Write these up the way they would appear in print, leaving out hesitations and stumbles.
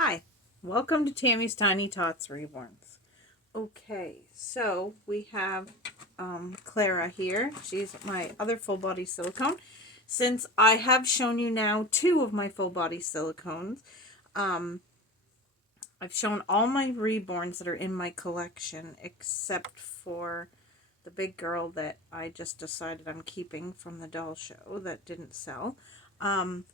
Hi, welcome to Tammy's Tiny Tots Reborns. Okay, so we have Clara here. She's my other full body silicone. Since I have shown you now two of my full body silicones, um, I've shown all my reborns that are in my collection except for the big girl that I just decided I'm keeping from the doll show that didn't sell. Um,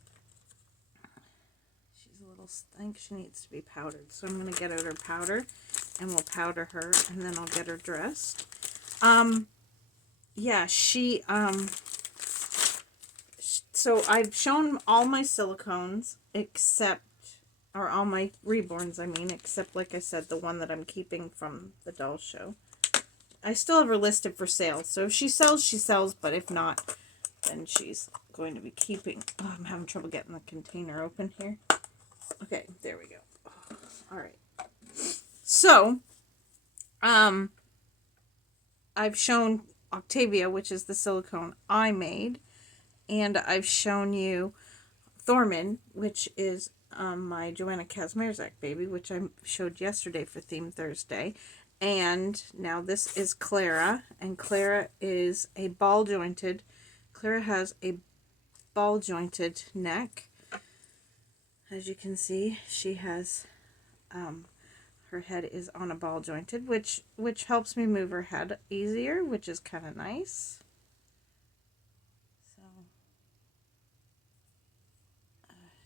She's a little, I think she needs to be powdered. So I'm going to get out her powder and we'll powder her and then I'll get her dressed. Yeah, so I've shown all my silicones except, or all my reborns, I mean, except, like I said, the one that I'm keeping from the doll show. I still have her listed for sale. So if she sells, she sells. But if not, then she's going to be keeping. Oh, I'm having trouble getting the container open here. Okay, there we go. All right. So, I've shown Octavia, which is the silicone I made, and I've shown you Thorman, which is my Joanna Kazmierzak baby, which I showed yesterday for Theme Thursday. And now this is Clara, and Clara is a ball jointed. Clara has a ball jointed neck. As you can see, she has her head is on a ball jointed, which helps me move her head easier, which is kind of nice. So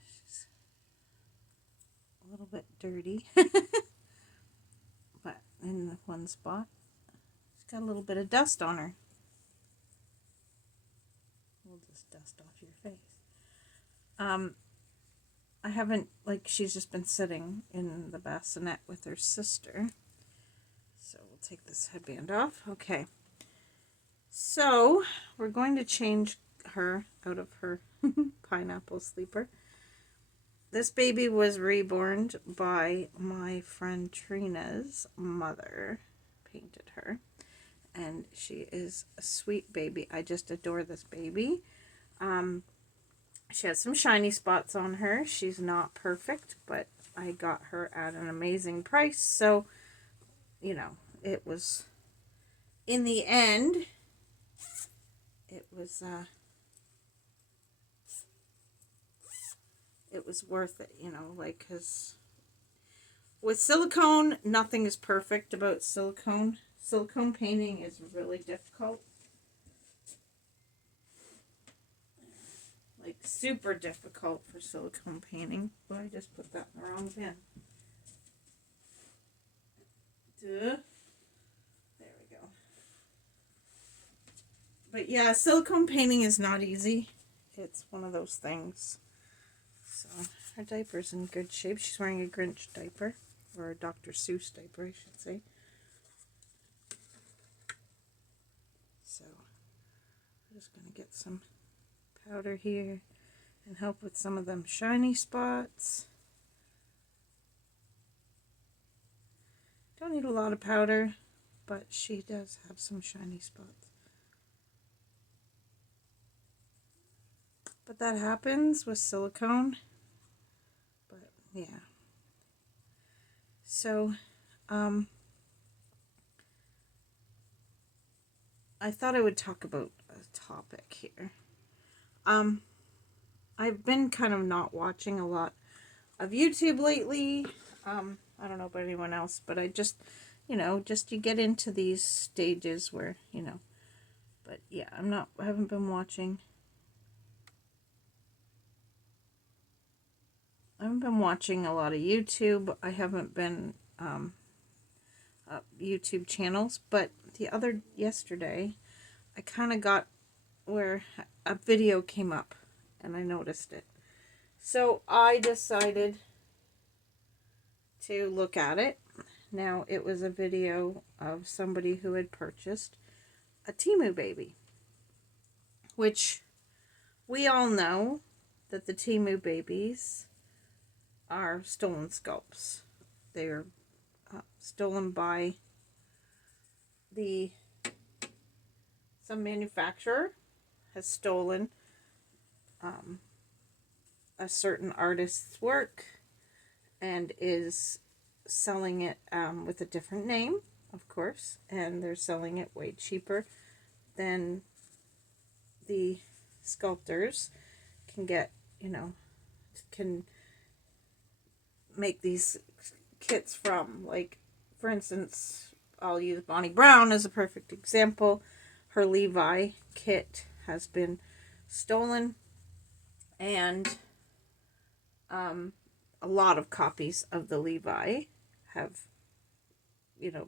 she's a little bit dirty, but in the one spot, she's got a little bit of dust on her. We'll just dust off your face. I haven't, like, she's just been sitting in the bassinet with her sister. So we'll take this headband off. Okay. So we're going to change her out of her pineapple sleeper. This baby was reborn by my friend Trina's mother. Painted her. And she is a sweet baby. I just adore this baby. She has some shiny spots on her. She's not perfect, but I got her at an amazing price. So, you know, it was, in the end, it was worth it, you know, like, because with silicone, nothing is perfect about silicone. Silicone painting is really difficult. Like, super difficult for silicone painting. Oh, I just put that in the wrong bin. Duh. There we go. But yeah, silicone painting is not easy. It's one of those things. So, her diaper's in good shape. She's wearing a Grinch diaper. Or a Dr. Seuss diaper, I should say. So, I'm just going to get some powder here and help with some of them shiny spots. Don't need a lot of powder, but she does have some shiny spots. But that happens with silicone. But yeah. So, I thought I would talk about a topic here. I've been kind of not watching a lot of YouTube lately. I don't know about anyone else, but I just, just you get into these stages where, but yeah, I haven't been watching. I haven't been watching a lot of YouTube. I haven't been, YouTube channels, but yesterday, I kind of got where a video came up and I noticed it. So I decided to look at it. Now, it was a video of somebody who had purchased a Temu baby, which we all know that the Temu babies are stolen sculpts. They are stolen by some manufacturer has stolen a certain artist's work and is selling it with a different name, of course, and they're selling it way cheaper than the Sculptors can get, can make these kits from. Like, for instance, I'll use Bonnie Brown as a perfect example. Her Levi kit has been stolen, and a lot of copies of the Levi have,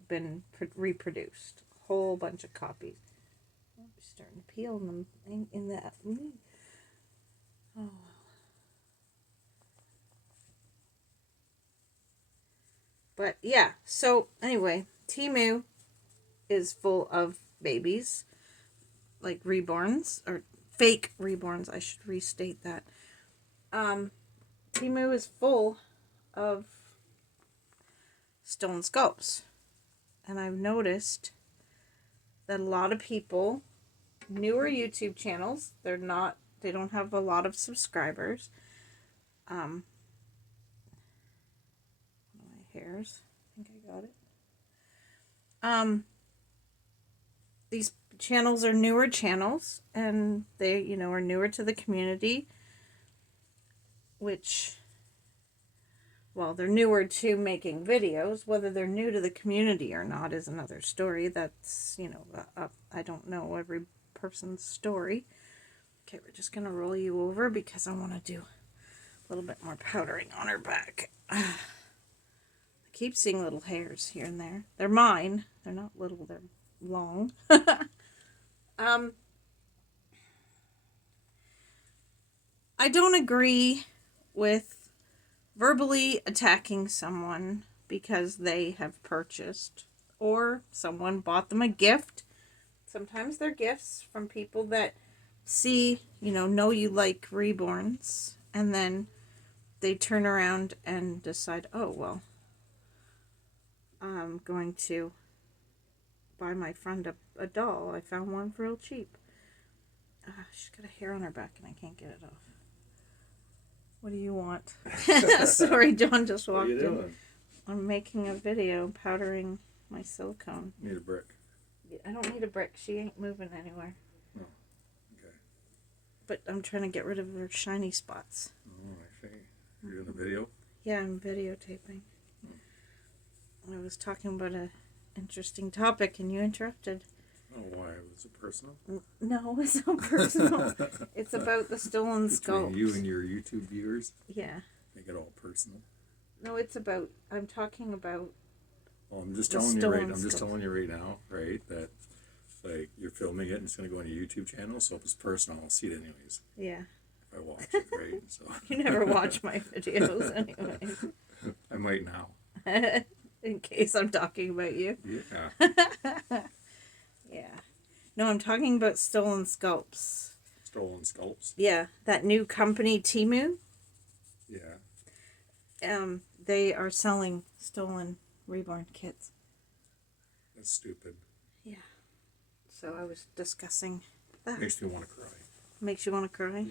been reproduced. A whole bunch of copies. Oh, I'm starting to peel them in that. Oh. But yeah, so anyway, Temu is full of babies, like reborns, or fake reborns, I should restate that. Temu is full of stone sculpts. And I've noticed that a lot of people, newer YouTube channels, they don't have a lot of subscribers. My hairs, I think I got it. These channels are newer channels, and they, are newer to the community, which, well, they're newer to making videos. Whether they're new to the community or not is another story. That's, I don't know every person's story. Okay, we're just going to roll you over because I want to do a little bit more powdering on her back. I keep seeing little hairs here and there. They're mine. They're not little, they're long. I don't agree with verbally attacking someone because they have purchased or someone bought them a gift. Sometimes they're gifts from people that see, know you like reborns, and then they turn around and decide, oh, well, I'm going to buy my friend a doll. I found one real cheap. She's got a hair on her back and I can't get it off. What do you want? Sorry, John just walked in. What are you doing? I'm making a video powdering my silicone. Need a brick. I don't need a brick. She ain't moving anywhere. Oh, okay. But I'm trying to get rid of her shiny spots. Oh, I see. You're doing a video? Yeah, I'm videotaping. I was talking about an interesting topic and you interrupted. Oh, why? Was it personal? No, it's not personal. It's about the stolen sculpts. Between you and your YouTube viewers? Yeah. Make it all personal? No, I'm talking about. Well, I'm just telling you right now, right, that like you're filming it and it's going to go on your YouTube channel, so if it's personal, I'll see it anyways. Yeah. If I watch it, right? So. You never watch my videos anyway. I might now. In case I'm talking about you. Yeah. Yeah. No, I'm talking about stolen sculpts. Stolen sculpts? Yeah, that new company, Temu. Yeah. They are selling stolen reborn kits. That's stupid. Yeah. So I was discussing that. Makes me want to cry. Makes you want to cry?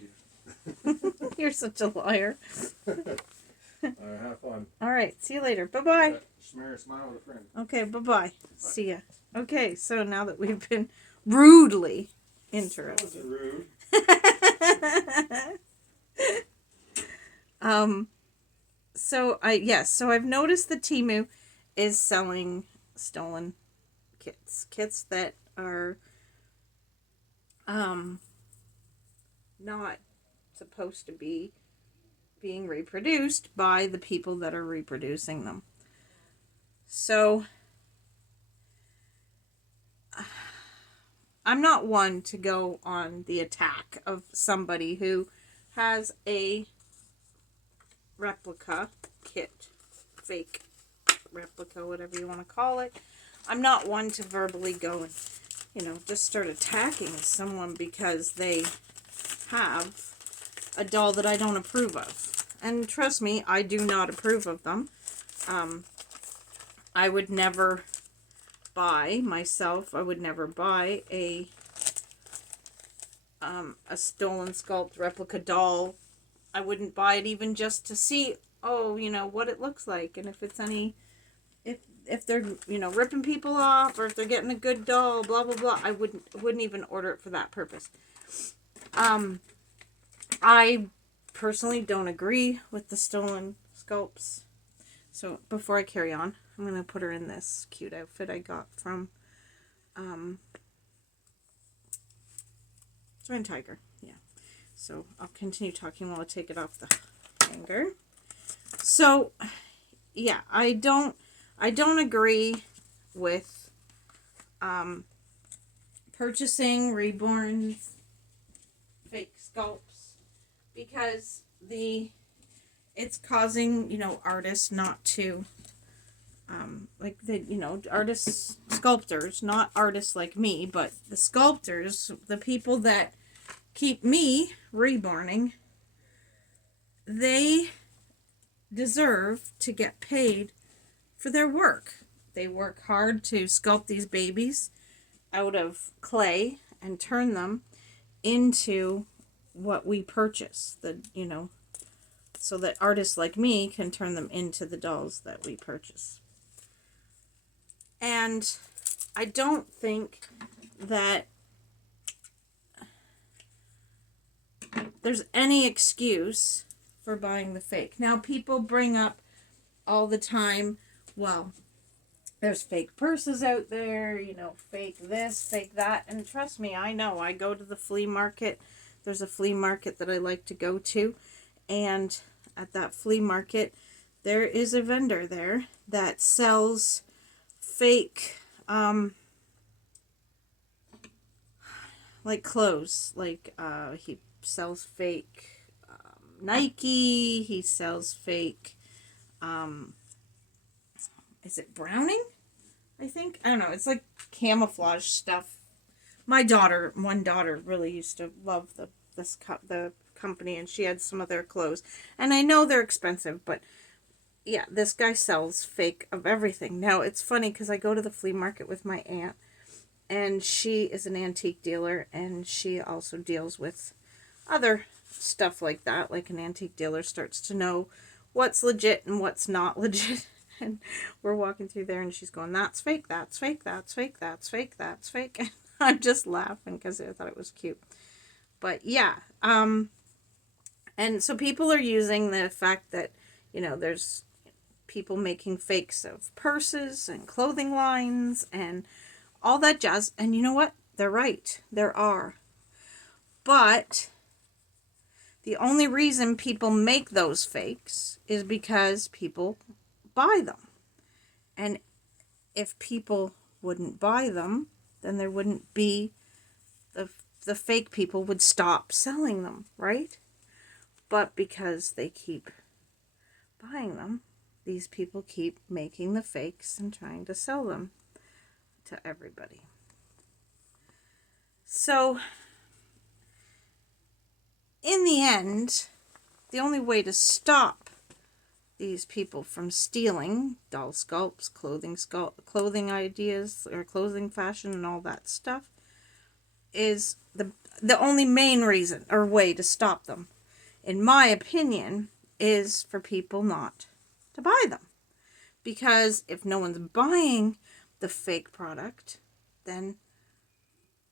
Yeah. You're such a liar. Have fun. All right. See you later. Bye-bye. Smile with a friend. Okay, bye-bye. See ya. Okay, so now that we've been rudely interrupted. That wasn't rude. So I've noticed that Temu is selling stolen kits that are not supposed to be being reproduced by the people that are reproducing them. So I'm not one to go on the attack of somebody who has a replica kit, fake replica, whatever you want to call it. I'm not one to verbally go and, just start attacking someone because they have a doll that I don't approve of. And trust me, I do not approve of them. I would never buy a stolen sculpt replica doll. I wouldn't buy it even just to see oh, what it looks like, and if it's any, if they're, ripping people off, or if they're getting a good doll, blah blah blah. I wouldn't even order it for that purpose. I personally don't agree with the stolen sculpts. So before I carry on, I'm gonna put her in this cute outfit I got from Twin Tiger. Yeah. So I'll continue talking while I take it off the hanger. So yeah, I don't agree with purchasing reborn fake sculpts, because it's causing, artists not to artists, sculptors, not artists like me, but the sculptors, the people that keep me reborning, they deserve to get paid for their work. They work hard to sculpt these babies out of clay and turn them into what we purchase, so that artists like me can turn them into the dolls that we purchase. And I don't think that there's any excuse for buying the fake. Now, people bring up all the time, well, there's fake purses out there, fake this, fake that. And trust me, I know. I go to the flea market. There's a flea market that I like to go to. And at that flea market, there is a vendor there that sells fake, like clothes. Like, he sells fake Nike. He sells fake, is it Browning? I think. I don't know. It's like camouflage stuff. One daughter really used to love the company, and she had some of their clothes. And I know they're expensive, but yeah, this guy sells fake of everything. Now, it's funny because I go to the flea market with my aunt, and she is an antique dealer, and she also deals with other stuff like that. Like, an antique dealer starts to know what's legit and what's not legit. And we're walking through there, and she's going, that's fake, that's fake, that's fake, that's fake, that's fake. And I'm just laughing because I thought it was cute. But yeah, and so people are using the fact that, there's people making fakes of purses and clothing lines and all that jazz. And you know what? They're right. There are. But the only reason people make those fakes is because people buy them. And if people wouldn't buy them, then there wouldn't be, the fake people would stop selling them, right? But because they keep buying them, these people keep making the fakes and trying to sell them to everybody. So in the end, the only way to stop these people from stealing doll sculpts, clothing ideas, or clothing fashion and all that stuff, is the only main reason or way to stop them, in my opinion, is for people not to buy them. Because if no one's buying the fake product, then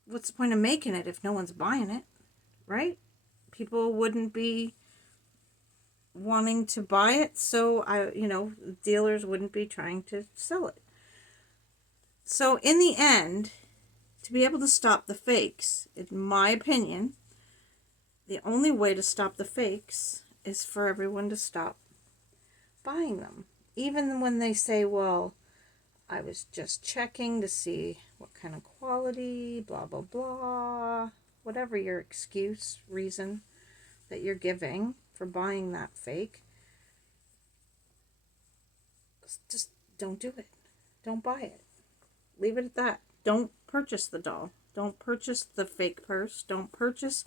what's the point of making it if no one's buying it, right? People wouldn't be wanting to buy it, so dealers wouldn't be trying to sell it. So in the end, to be able to stop the fakes, in my opinion, the only way to stop the fakes is for everyone to stop buying them. Even when they say, well, I was just checking to see what kind of quality, blah, blah, blah, whatever your excuse, reason that you're giving for buying that fake, just don't do it. Don't buy it. Leave it at that. Don't purchase the doll. Don't purchase the fake purse. Don't purchase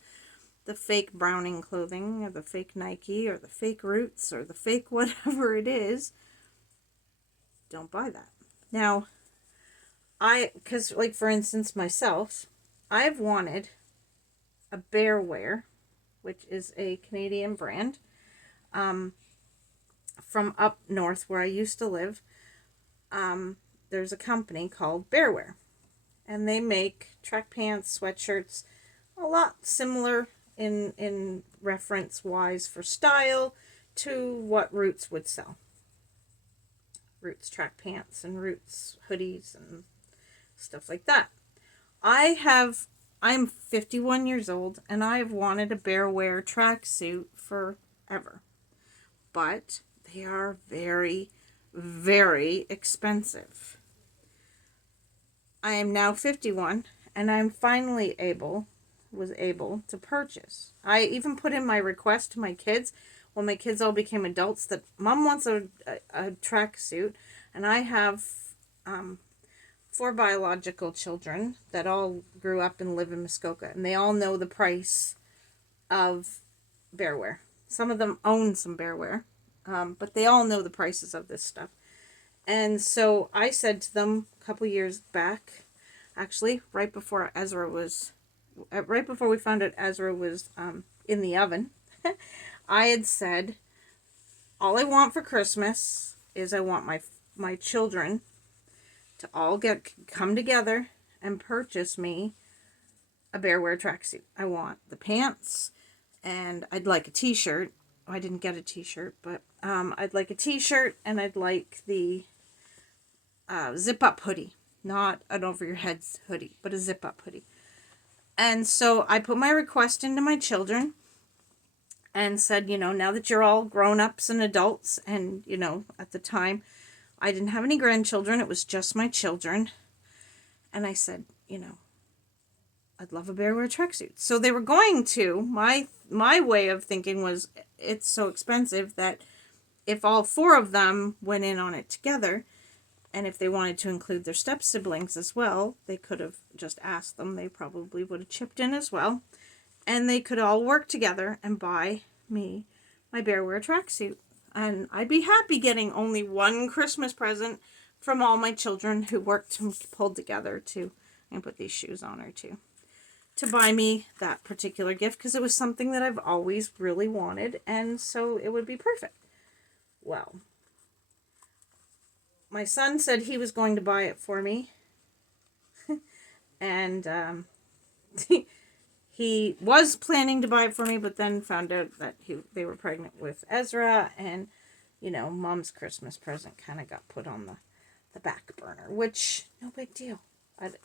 the fake Browning clothing, or the fake Nike, or the fake Roots, or the fake whatever it is. Don't buy that. Now, because like for instance myself, I've wanted a Bearwear, which is a Canadian brand, from up north where I used to live. There's a company called Bearwear, and they make track pants, sweatshirts, a lot similar in reference wise for style to what Roots would sell. Roots track pants and Roots hoodies and stuff like that. I'm 51 years old, and I've wanted a Bearwear tracksuit forever. But they are very, very expensive. I am now 51, and I'm finally was able to purchase. I even put in my request to my kids when my kids all became adults that Mom wants a tracksuit, and I have 4 biological children that all grew up and live in Muskoka, and they all know the price of Bearwear. Some of them own some Bearwear, but they all know the prices of this stuff. And so I said to them a couple years back, actually right before we found out Ezra was in the oven, I had said, all I want for Christmas is I want my children to all come together and purchase me a Bearwear tracksuit. I want the pants, and I'd like a t-shirt. I didn't get a t-shirt, but I'd like a t-shirt, and I'd like the zip-up hoodie. Not an over-your-head hoodie, but a zip-up hoodie. And so I put my request into my children and said, now that you're all grown-ups and adults, and, at the time, I didn't have any grandchildren. It was just my children. And I said, I'd love a Bearwear tracksuit. So they were going to. My way of thinking was it's so expensive that if all 4 of them went in on it together, and if they wanted to include their step siblings as well, they could have just asked them. They probably would have chipped in as well. And they could all work together and buy me my Bearwear tracksuit. And I'd be happy getting only one Christmas present from all my children who worked and pulled together and put these shoes on her too, to buy me that particular gift, because it was something that I've always really wanted, and so it would be perfect. Well, my son said he was going to buy it for me, and he was planning to buy it for me, but then found out that they were pregnant with Ezra, and, Mom's Christmas present kind of got put on the back burner, which, no big deal.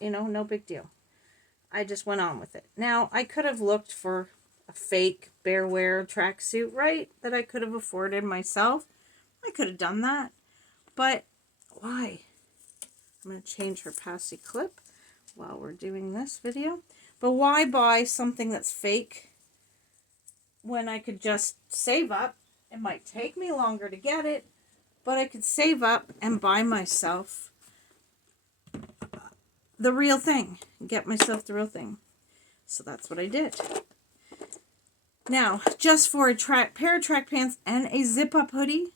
No big deal. I just went on with it. Now, I could have looked for a fake Bearwear tracksuit, right, that I could have afforded myself. I could have done that, but why? I'm going to change her passy clip while we're doing this video. But why buy something that's fake when I could just save up? It might take me longer to get it, but I could save up and buy myself the real thing. Get myself the real thing. So that's what I did. Now, just for a pair of track pants and a zip-up hoodie,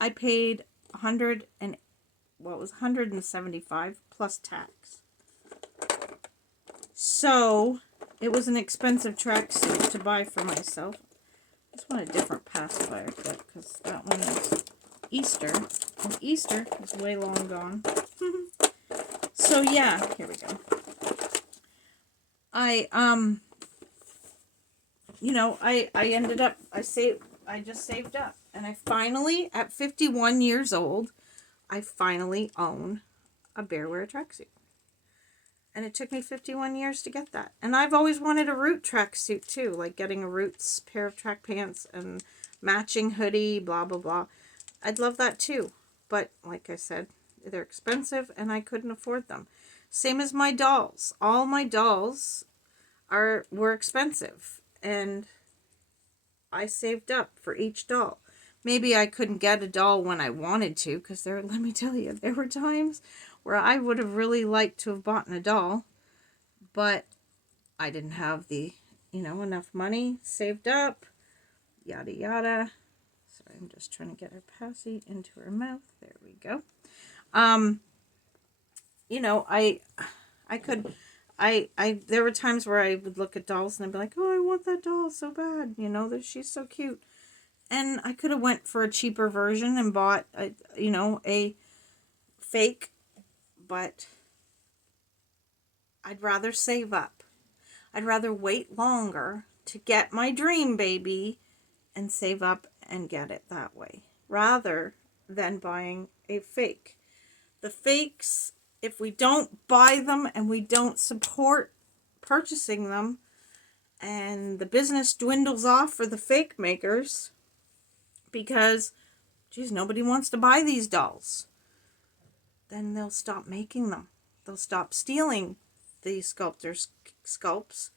I paid $175 plus tax. So it was an expensive tracksuit to buy for myself. I just want a different pacifier clip because that one is Easter, and Easter is way long gone. So yeah, here we go. I ended up, I just saved up, and I finally, at 51 years old, I finally own a Bearwear tracksuit. And it took me 51 years to get that. And I've always wanted a Root tracksuit too, like getting a Roots pair of track pants and matching hoodie, blah, blah, blah. I'd love that too. But like I said, they're expensive and I couldn't afford them. Same as my dolls. All my dolls were expensive. And I saved up for each doll. Maybe I couldn't get a doll when I wanted to, because let me tell you, there were times where I would have really liked to have bought a doll, but I didn't have enough money saved up, yada yada. So I'm just trying to get her passy into her mouth. There we go. There were times where I would look at dolls and I'd be like, oh, I want that doll so bad. She's so cute. And I could have went for a cheaper version and bought a fake, but I'd rather save up. I'd rather wait longer to get my dream baby and save up and get it that way, rather than buying a fake. The fakes, if we don't buy them and we don't support purchasing them, and the business dwindles off for the fake makers because, geez, nobody wants to buy these dolls, then they'll stop making them. They'll stop stealing these sculptors' sculpts,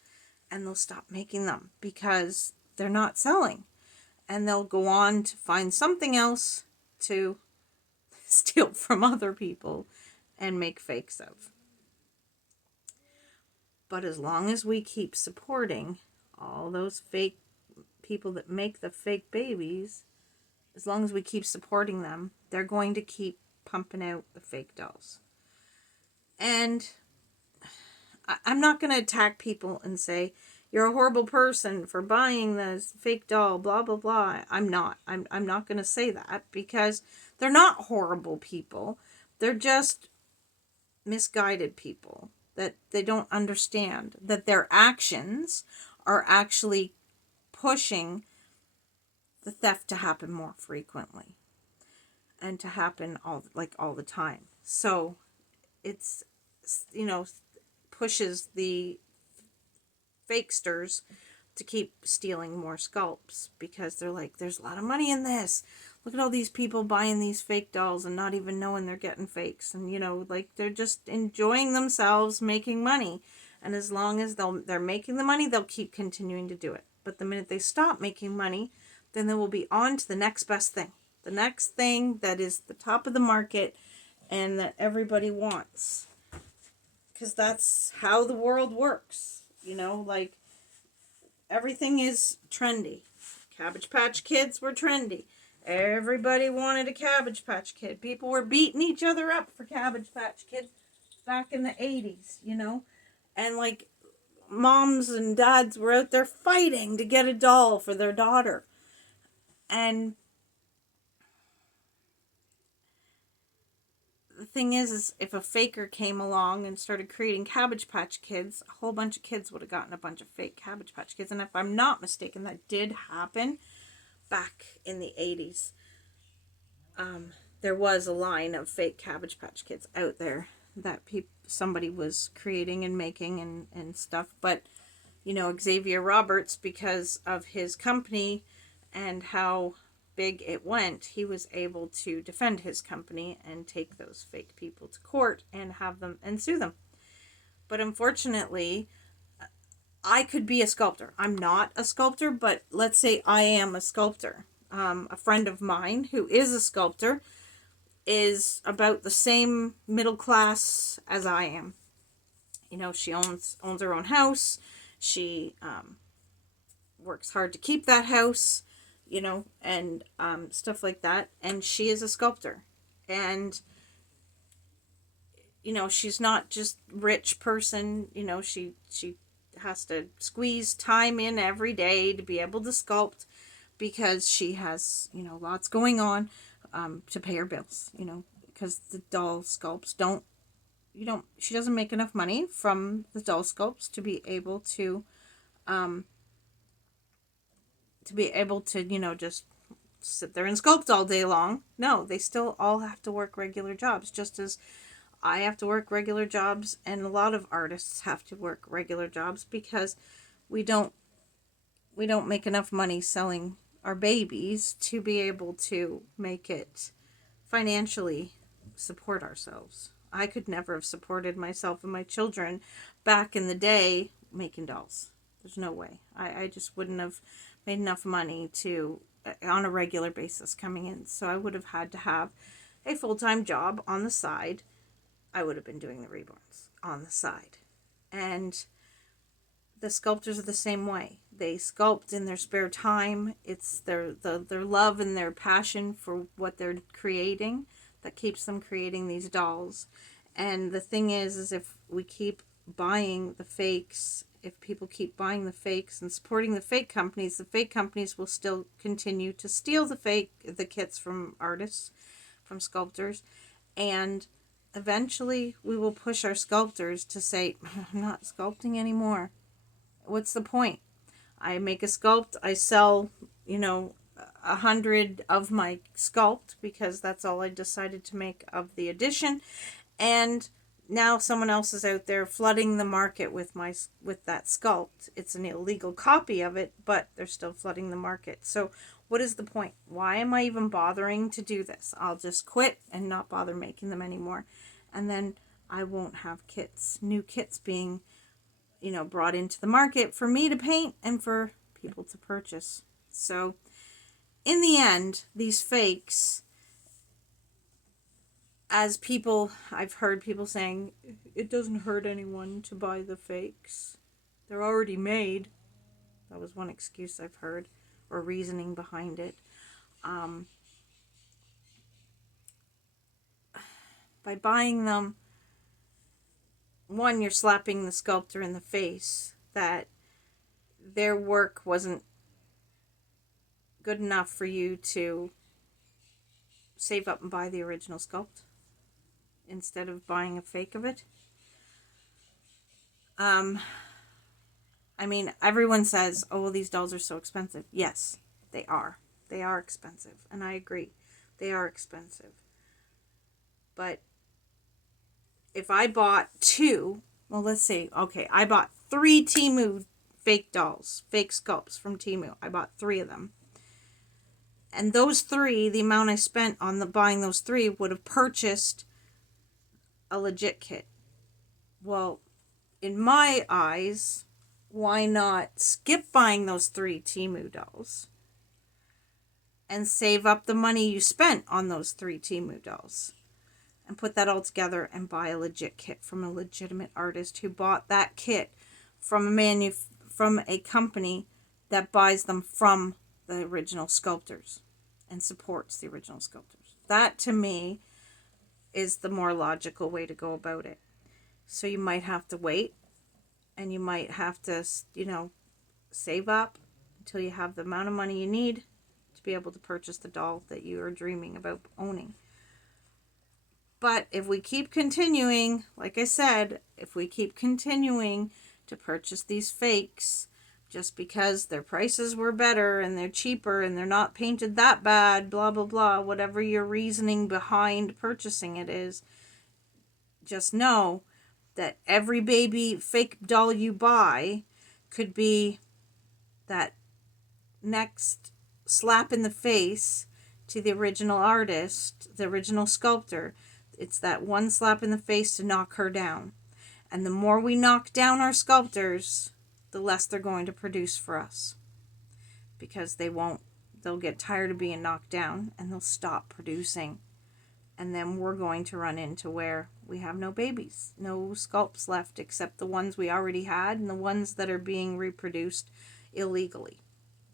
and they'll stop making them because they're not selling. And they'll go on to find something else to steal from other people and make fakes of. But as long as we keep supporting all those fake people that make the fake babies, as long as we keep supporting them, they're going to keep pumping out the fake dolls. And I'm not going to attack people and say, you're a horrible person for buying this fake doll, blah, blah, blah. I'm not. I'm not going to say that, because they're not horrible people. They're just misguided people that they don't understand that their actions are actually pushing the theft to happen more frequently and to happen all the time. So it's, pushes the fakesters to keep stealing more sculpts, because they're like, there's a lot of money in this. Look at all these people buying these fake dolls and not even knowing they're getting fakes. And, they're just enjoying themselves making money. And as long as they're making the money, they'll keep continuing to do it. But the minute they stop making money, then they will be on to the next best thing. The next thing that is the top of the market and that everybody wants. Because that's how the world works. Everything is trendy. Cabbage Patch Kids were trendy. Everybody wanted a Cabbage Patch Kid. People were beating each other up for Cabbage Patch Kids back in the 80s, And moms and dads were out there fighting to get a doll for their daughter. And the thing is if a faker came along and started creating Cabbage Patch Kids, a whole bunch of kids would have gotten a bunch of fake Cabbage Patch Kids. And if I'm not mistaken, that did happen back in the 80s. There was a line of fake Cabbage Patch Kids out there that somebody was creating and making and stuff. But, Xavier Roberts, because of his company and how big it went, he was able to defend his company and take those fake people to court and have them and sue them. But unfortunately, I could be a sculptor. I'm not a sculptor, but let's say I am a sculptor. A friend of mine who is a sculptor is about the same middle class as I am. She owns her own house. She works hard to keep that house, and stuff like that. And she is a sculptor. And, she's not just rich person. She has to squeeze time in every day to be able to sculpt, because she has, lots going on to pay her bills, because the doll sculpts she doesn't make enough money from the doll sculpts to be able to just sit there and sculpt all day long. No, they still all have to work regular jobs, just as I have to work regular jobs, and a lot of artists have to work regular jobs, because we don't make enough money selling our babies to be able to make it financially support ourselves. I could never have supported myself and my children back in the day making dolls. There's no way. I just wouldn't have made enough money to on a regular basis coming in. So I would have had to have a full-time job on the side. I would have been doing the reborns on the side. And the sculptors are the same way. They sculpt in their spare time. It's their love and their passion for what they're creating that keeps them creating these dolls. And the thing is if we keep buying the fakes if people keep buying the fakes and supporting the fake companies will still continue to steal the kits from artists, from sculptors, and eventually we will push our sculptors to say, I'm not sculpting anymore. What's the point? I make a sculpt, I sell, 100 of my sculpt because that's all I decided to make of the edition, and now someone else is out there flooding the market with that sculpt. It's an illegal copy of it, but they're still flooding the market. So what is the point? Why am I even bothering to do this? I'll just quit and not bother making them anymore, and then I won't have new kits being brought into the market for me to paint and for people to purchase. So in the end, these fakes, as I've heard people saying, it doesn't hurt anyone to buy the fakes. They're already made. That was one excuse I've heard, or reasoning behind it. By buying them, one, you're slapping the sculptor in the face that their work wasn't good enough for you to save up and buy the original sculpt instead of buying a fake of it. Everyone says, oh, these dolls are so expensive. Yes, they are. They are expensive, and I agree. They are expensive. But if I bought I bought 3 Temu fake dolls, fake sculpts from Temu. I bought 3 of them. And those 3, the amount I spent on buying those 3 would have purchased a legit kit. Well, in my eyes, why not skip buying those 3 Temu dolls and save up the money you spent on those 3 Temu dolls and put that all together and buy a legit kit from a legitimate artist who bought that kit from a company that buys them from the original sculptors and supports the original sculptors. That, to me, is the more logical way to go about it. So you might have to wait, and you might have to, save up until you have the amount of money you need to be able to purchase the doll that you are dreaming about owning. But if we keep continuing, like I said, if we keep continuing to purchase these fakes just because their prices were better and they're cheaper and they're not painted that bad, blah, blah, blah, whatever your reasoning behind purchasing it is, just know that every baby fake doll you buy could be that next slap in the face to the original artist, the original sculptor. It's that one slap in the face to knock her down. And the more we knock down our sculptors, the less they're going to produce for us. Because they'll get tired of being knocked down and they'll stop producing. And then we're going to run into where we have no babies, no sculpts left except the ones we already had and the ones that are being reproduced illegally.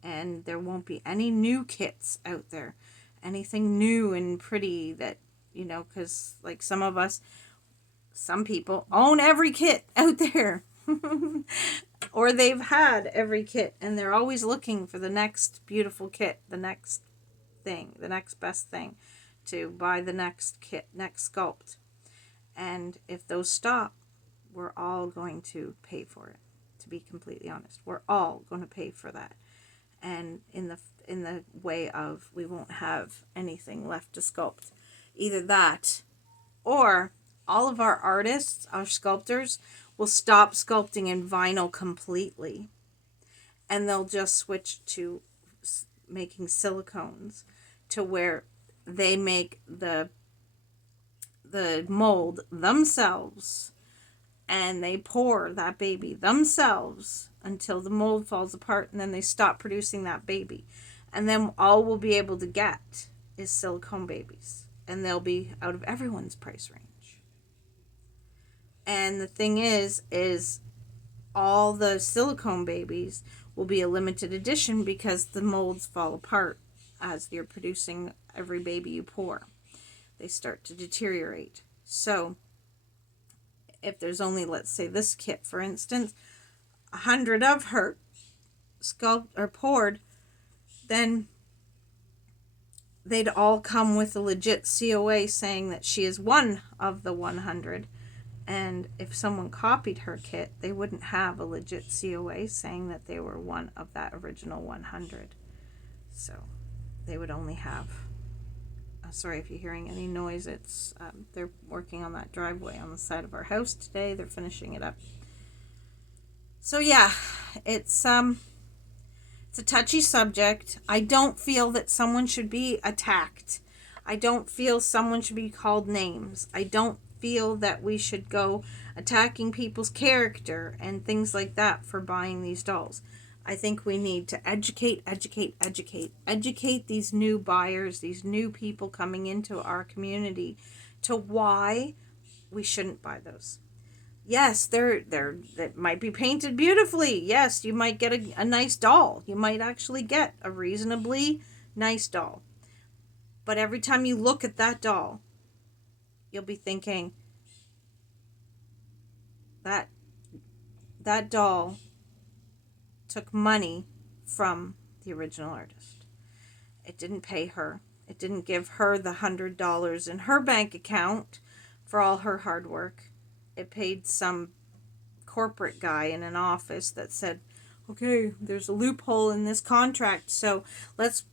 And there won't be any new kits out there, anything new and pretty that, because like some people own every kit out there. Or they've had every kit and they're always looking for the next beautiful kit, the next thing, the next best thing to buy, the next kit, next sculpt. And if those stop, we're all going to pay for it, to be completely honest. We're all going to pay for that. And in the way of we won't have anything left to sculpt. Either that or all of our artists, our sculptors, will stop sculpting in vinyl completely. And they'll just switch to making silicones, to where they make the mold themselves and they pour that baby themselves until the mold falls apart, and then they stop producing that baby. And then all we'll be able to get is silicone babies, and they'll be out of everyone's price range. And the thing is all the silicone babies will be a limited edition because the molds fall apart as you're producing every baby you pour. They start to deteriorate. So if there's only, let's say this kit for instance, 100 of her sculpt or poured, then they'd all come with a legit COA saying that she is one of the 100. And if someone copied her kit, they wouldn't have a legit COA saying that they were one of that original 100. So they would only have, sorry if you're hearing any noise, it's they're working on that driveway on the side of our house today. They're finishing it up. So yeah, it's a touchy subject. I don't feel that someone should be attacked. I don't feel someone should be called names. I don't feel that we should go attacking people's character and things like that for buying these dolls. I think we need to educate these new buyers, these new people coming into our community to why we shouldn't buy those. Yes, that might be painted beautifully. Yes, you might get a nice doll. You might actually get a reasonably nice doll. But every time you look at that doll, you'll be thinking, that doll took money from the original artist. It didn't pay her. It didn't give her the $100 in her bank account for all her hard work. It paid some corporate guy in an office that said, okay, there's a loophole in this contract, so let's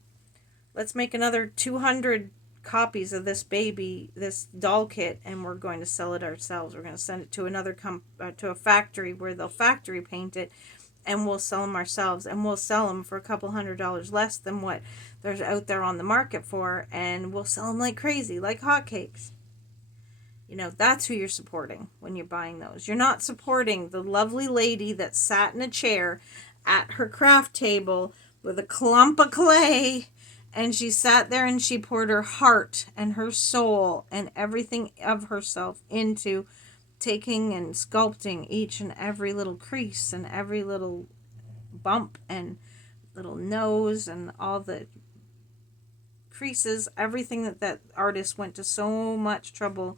make another 200 copies of this doll kit, and we're going to sell it ourselves. We're going to send it to another to a factory where they'll factory paint it, and we'll sell them ourselves, and we'll sell them for a couple $100 less than what there's out there on the market for, and we'll sell them like crazy, like hotcakes. You know, that's who you're supporting when you're buying those. You're not supporting the lovely lady that sat in a chair at her craft table with a clump of clay, and she sat there and she poured her heart and her soul and everything of herself into taking and sculpting each and every little crease and every little bump and little nose and all the creases, everything that artist went to so much trouble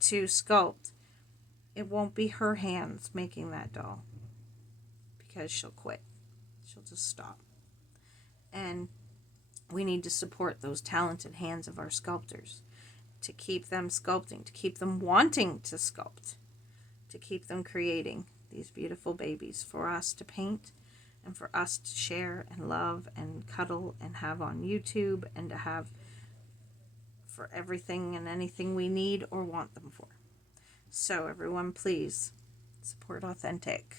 to sculpt. It won't be her hands making that doll, because she'll quit. She'll just stop. And we need to support those talented hands of our sculptors, to keep them sculpting, to keep them wanting to sculpt, to keep them creating these beautiful babies for us to paint and for us to share and love and cuddle and have on YouTube, and to have for everything and anything we need or want them for. So everyone, please support authentic.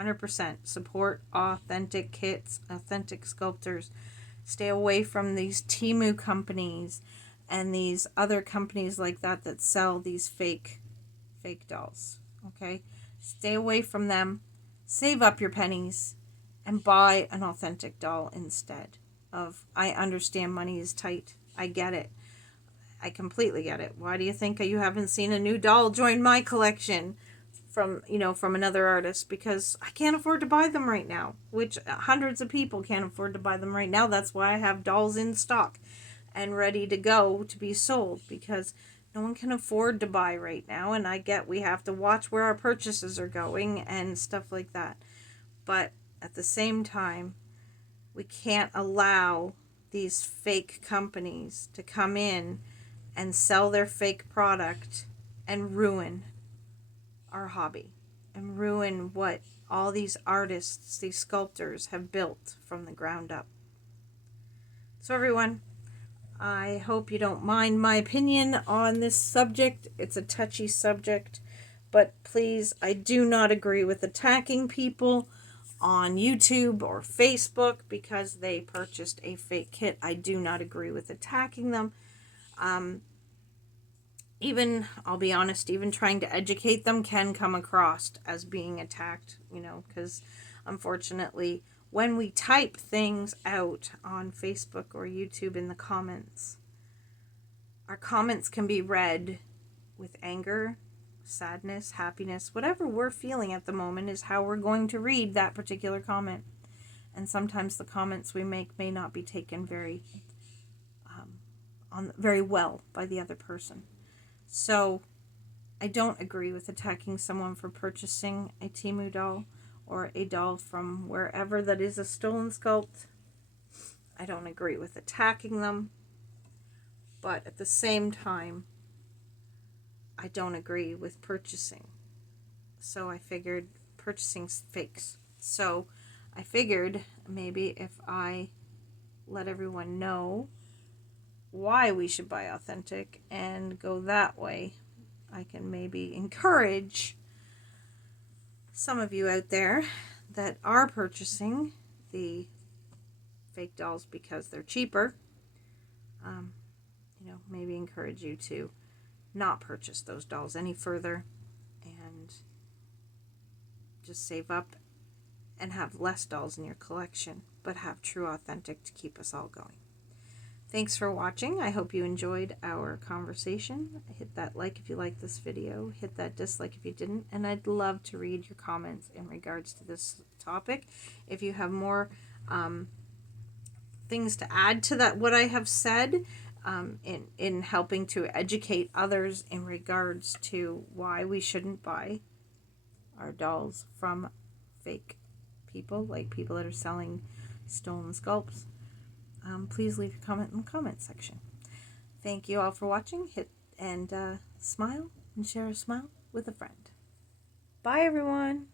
100% support authentic kits, authentic sculptors. Stay away from these Temu companies and these other companies like that sell these fake dolls. Okay? Stay away from them. Save up your pennies and buy an authentic doll instead of, I understand money is tight. I get it. I completely get it. Why do you think you haven't seen a new doll join my collection from another artist? Because I can't afford to buy them right now, which hundreds of people can't afford to buy them right now. That's why I have dolls in stock and ready to go to be sold, because no one can afford to buy right now. And I get we have to watch where our purchases are going and stuff like that. But at the same time, we can't allow these fake companies to come in and sell their fake product and ruin our hobby and ruin what all these artists, these sculptors have built from the ground up. So everyone, I hope you don't mind my opinion on this subject. It's a touchy subject, but please, I do not agree with attacking people on YouTube or Facebook because they purchased a fake kit. I do not agree with attacking them. Even, I'll be honest, even trying to educate them can come across as being attacked, because unfortunately, when we type things out on Facebook or YouTube in the comments, our comments can be read with anger, sadness, happiness, whatever we're feeling at the moment is how we're going to read that particular comment. And sometimes the comments we make may not be taken very well by the other person. So I don't agree with attacking someone for purchasing a Temu doll or a doll from wherever that is a stolen sculpt. I don't agree with attacking them, but at the same time, I don't agree with purchasing. So I figured purchasing fakes. So I figured maybe if I let everyone know why we should buy authentic and go that way, I can maybe encourage some of you out there that are purchasing the fake dolls because they're cheaper. Maybe encourage you to not purchase those dolls any further and just save up and have less dolls in your collection, but have true authentic to keep us all going. Thanks for watching. I hope you enjoyed our conversation. Hit that like if you liked this video. Hit that dislike if you didn't. And I'd love to read your comments in regards to this topic. If you have more things to add to that, what I have said, in helping to educate others in regards to why we shouldn't buy our dolls from fake people, like people that are selling stolen sculpts, please leave your comment in the comment section. Thank you all for watching. Hit and smile and share a smile with a friend. Bye, everyone.